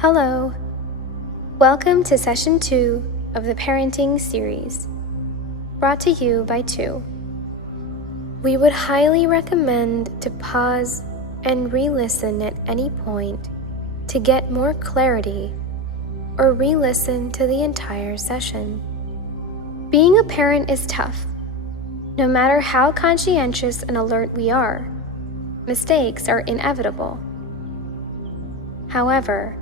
Hello. Welcome to Session 2 of the Parenting series, brought to you by Two. We would highly recommend to pause and re-listen at any point to get more clarity, or re-listen to the entire session. Being a parent is tough. No matter how conscientious and alert we are, mistakes are inevitable. However,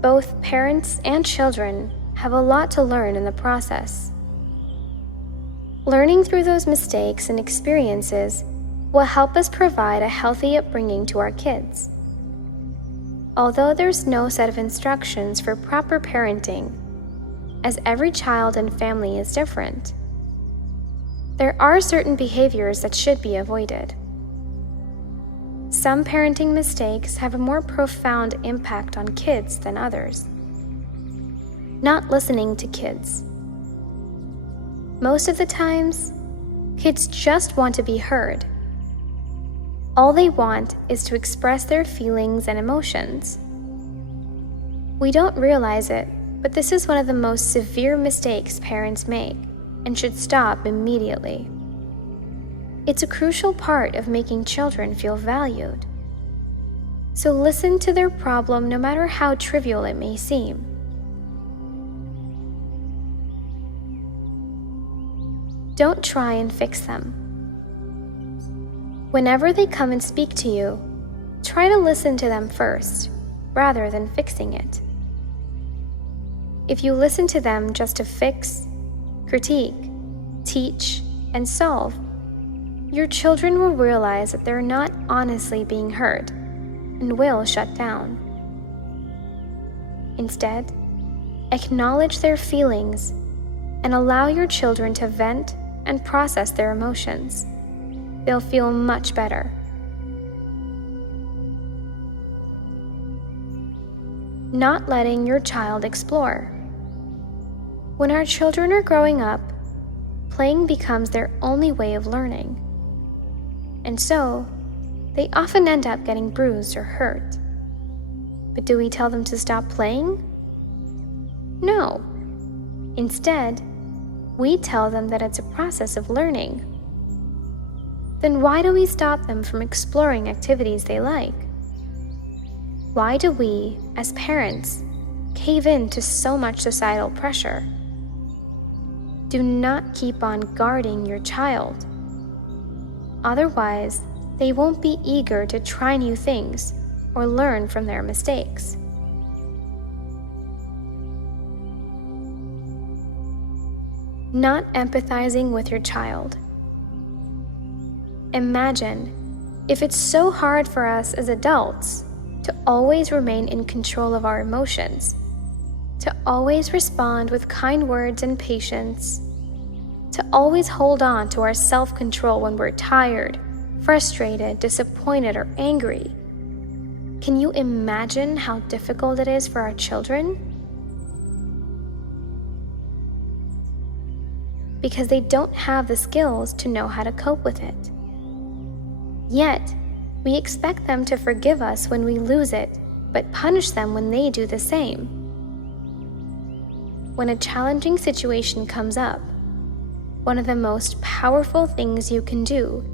both parents and children have a lot to learn in the process. Learning through those mistakes and experiences will help us provide a healthy upbringing to our kids. Although there's no set of instructions for proper parenting, as every child and family is different, there are certain behaviors that should be avoided. Some parenting mistakes have a more profound impact on kids than others. Not listening to kids. Most of the times, kids just want to be heard. All they want is to express their feelings and emotions. We don't realize it, but this is one of the most severe mistakes parents make and should stop immediately. It's a crucial part of making children feel valued. So listen to their problem no matter how trivial it may seem. Don't try and fix them. Whenever they come and speak to you, try to listen to them first, rather than fixing it. If you listen to them just to fix, critique, teach, and solve, your children will realize that they're not honestly being heard and will shut down. Instead, acknowledge their feelings and allow your children to vent and process their emotions. They'll feel much better. Not letting your child explore. When our children are growing up, playing becomes their only way of learning. And so, they often end up getting bruised or hurt. But do we tell them to stop playing? No. Instead, we tell them that it's a process of learning. Then why do we stop them from exploring activities they like? Why do we, as parents, cave in to so much societal pressure? Do not keep on guarding your child. Otherwise, they won't be eager to try new things or learn from their mistakes. Not empathizing with your child. Imagine if it's so hard for us as adults to always remain in control of our emotions, to always respond with kind words and patience, to always hold on to our self-control when we're tired, frustrated, disappointed, or angry. Can you imagine how difficult it is for our children? Because they don't have the skills to know how to cope with it. Yet, we expect them to forgive us when we lose it, but punish them when they do the same. When a challenging situation comes up, one of the most powerful things you can do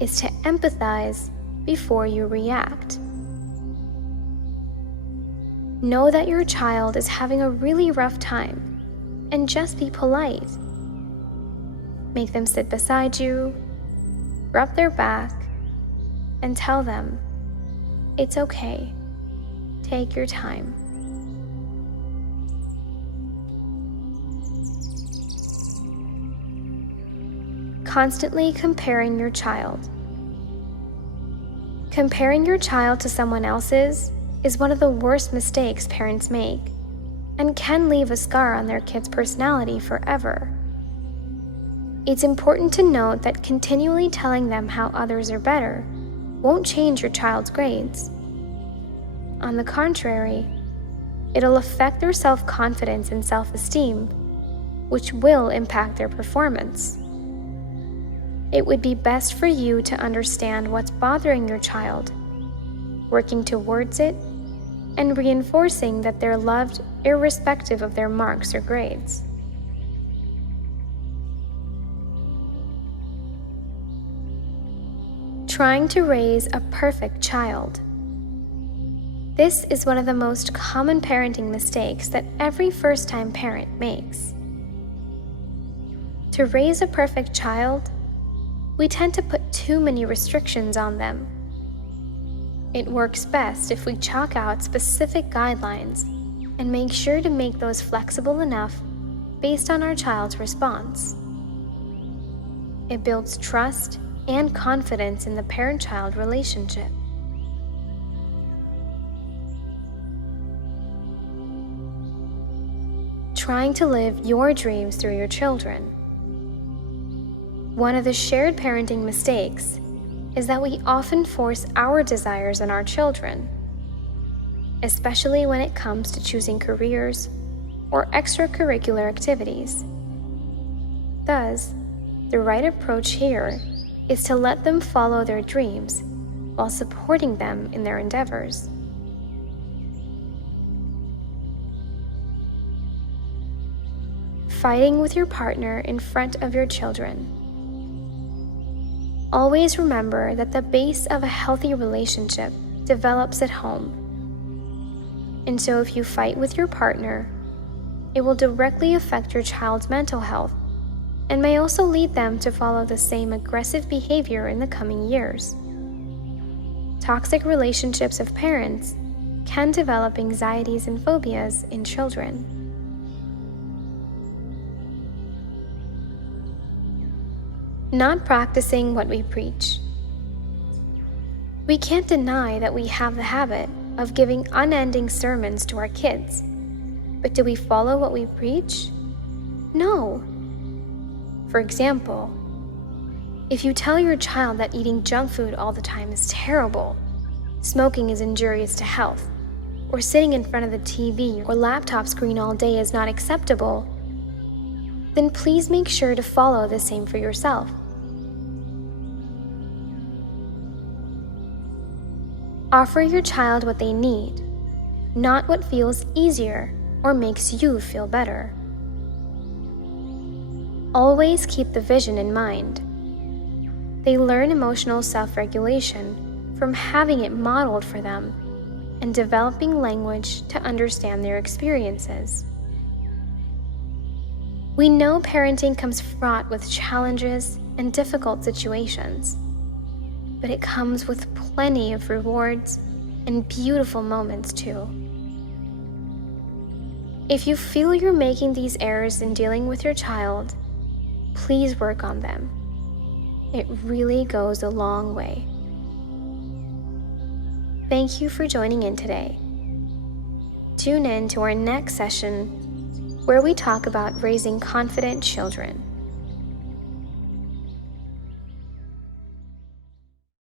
is to empathize before you react. Know that your child is having a really rough time, and just be polite. Make them sit beside you, rub their back, and tell them, it's okay, take your time. Constantly comparing your child. Comparing your child to someone else's is one of the worst mistakes parents make, and can leave a scar on their kid's personality forever. It's important to note that continually telling them how others are better won't change your child's grades. On the contrary, it'll affect their self-confidence and self-esteem, which will impact their performance. It would be best for you to understand what's bothering your child, working towards it, and reinforcing that they're loved irrespective of their marks or grades. Trying to raise a perfect child. This is one of the most common parenting mistakes that every first-time parent makes. To raise a perfect child, we tend to put too many restrictions on them. It works best if we chalk out specific guidelines and make sure to make those flexible enough based on our child's response. It builds trust and confidence in the parent-child relationship. Trying to live your dreams through your children. One of the shared parenting mistakes is that we often force our desires on our children, especially when it comes to choosing careers or extracurricular activities. Thus, the right approach here is to let them follow their dreams while supporting them in their endeavors. Fighting with your partner in front of your children. Always remember that the base of a healthy relationship develops at home. And so if you fight with your partner, it will directly affect your child's mental health and may also lead them to follow the same aggressive behavior in the coming years. Toxic relationships of parents can develop anxieties and phobias in children. Not practicing what we preach. We can't deny that we have the habit of giving unending sermons to our kids, but do we follow what we preach? No. For example, if you tell your child that eating junk food all the time is terrible, smoking is injurious to health, or sitting in front of the TV or laptop screen all day is not acceptable, then please make sure to follow the same for yourself. Offer your child what they need, not what feels easier or makes you feel better. Always keep the vision in mind. They learn emotional self-regulation from having it modeled for them and developing language to understand their experiences. We know parenting comes fraught with challenges and difficult situations, but it comes with plenty of rewards and beautiful moments too. If you feel you're making these errors in dealing with your child, please work on them. It really goes a long way. Thank you for joining in today. Tune in to our next session where we talk about raising confident children.